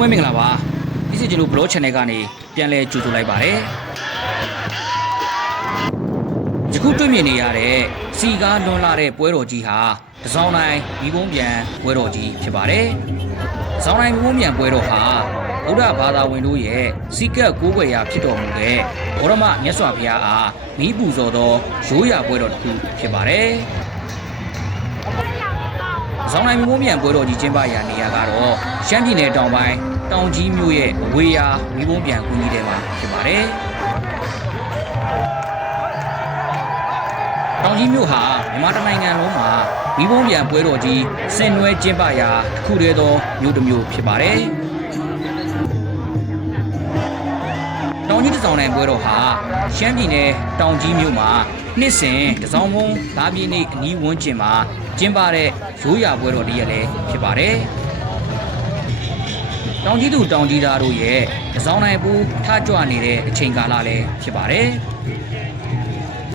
လုံးပဲမင်္ဂလာပါဒီစီကျွန်တော် blog channel ကနေပြန်လဲကြိုဆိုလိုက်ပါတယ်ယခုတွေ့မြင်နေရတဲ့စီကားလွန်လာတဲ့ပွဲတော်ကြီးဟာတစောင်းတိုင်းမိဘုံပြန်ပွဲတော်ကြီးဖြစ်ပါတယ်တစောင်းတိုင်းမိဘုံပြန်ပွဲတော်ဟာဗုဒ္ဓဘာသာဝင်တို့ရဲ့စီကတ်ကိုးကွယ်ရာဖြစ်တော်မူတဲ့ဘောရမမြတ်စွာဘုရားအားမိပူဇော်သောရိုးရာပွဲတော်တစ်ခုဖြစ်ပါတယ်။ ဇောင်းနိုင်မိုးမြန်ပွဲတော်ကြီးကျင်းပရာနေရာကတော့ရှမ်းပြည်နယ်တောင်ပိုင်းတောင်ကြီးမြို့ရဲ့အဝေးရာမိဘုံပြန်ကူကြီးထဲမှာဖြစ်ပါတယ်။တောင်ကြီးမြို့ဟာမြန်မာတိုင်းနိုင်ငံလုံးမှာမိဘုံပြန်ပွဲတော်ကြီးဆင်နွှဲကျင်းပရာတစ်ခုတည်းသောမြို့တစ်မြို့ဖြစ်ပါတယ်။ တောင်ကြီးတစောင်းနိုင်ပွဲတော်ဟာရှမ်းပြည်နယ်တောင်ကြီးမြို့မှာနှစ်စဉ်တစောင်းမုံသားပြည်နေ့အနီးဝန်းကျင်မှာကျင်းပတဲ့ရိုးရာပွဲတော်တစ်ရက်လည်းဖြစ်ပါတယ်။တောင်ကြီးသူတောင်ကြီးသားတို့ရဲ့တစောင်းနိုင်ပူထကြွနေတဲ့အချိန်ကာလလည်းဖြစ်ပါတယ်။